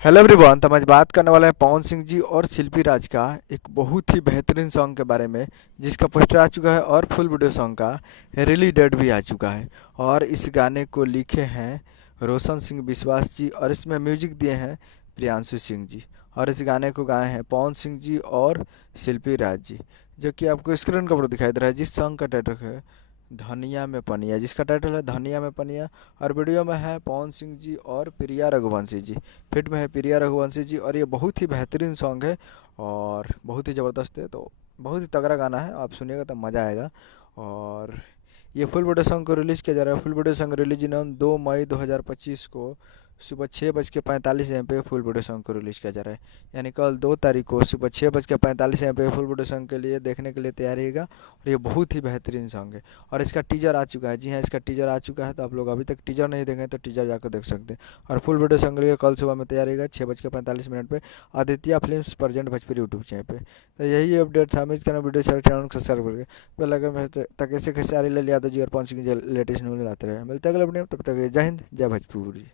Hello everyone. तो हम आज बात करने वाले हैं पवन सिंह जी और शिल्पी राज का एक बहुत ही बेहतरीन सॉन्ग के बारे में, जिसका पोस्टर आ चुका है और फुल वीडियो सॉन्ग का रिलीज डेट भी आ चुका है। और इस गाने को लिखे हैं रोशन सिंह विश्वास जी और इसमें म्यूजिक दिए हैं प्रियांशु सिंह जी। और इस गाने को गाए हैं पवन सिंह जी और शिल्पी राज जी, जो कि आपको स्क्रीन का ऊपर दिखाई दे रहा है। जिस सॉन्ग का टाइटल है धनिया में पनिया, जिसका टाइटल है धनिया में पनिया। और वीडियो में है पवन सिंह जी और प्रिया रघुवंशी जी, फिट में है प्रिया रघुवंशी जी। और ये बहुत ही बेहतरीन सॉन्ग है और बहुत ही ज़बरदस्त है, तो बहुत ही तगड़ा गाना है, आप सुनिएगा तो मज़ा आएगा। और ये फुल वीडियो सॉन्ग को रिलीज़ किया जा रहा है। फुल वीडियो सॉन्ग रिलीज इन 2 मई 2025 को सुबह 6:45 पे फुल वीडियो सॉन्ग को रिलीज़ किया जा रहा है। यानी कल 2 तारीख को सुबह 6:45 पे फुल वीडियो सॉन्ग के लिए देखने के लिए तैयार रहिएगा। और ये बहुत ही बेहतरीन सॉन्ग है और इसका टीजर आ चुका है। जी हाँ, इसका टीजर आ चुका है, तो आप लोग अभी तक टीजर नहीं देखें तो टीजर जाकर देख सकते हैं। और फुल वीडियो सॉन्ग के लिए कल सुबह में तैयार रहेगा 6:45 पे Aditya films present Bhojpuri YouTube channel पे। तो यही अपडेट था। उम्मीद करना वीडियो चैनल को सब्सक्राइब करके बेल आइकन में तक ऐसे कैसे आ रही यादव जी और पवन सिंह जी लेटेस्ट न्यूज़ लाते रहे। मिलते हैं अगले वीडियो में, तब तक जय हिंद जय भोजपुरी।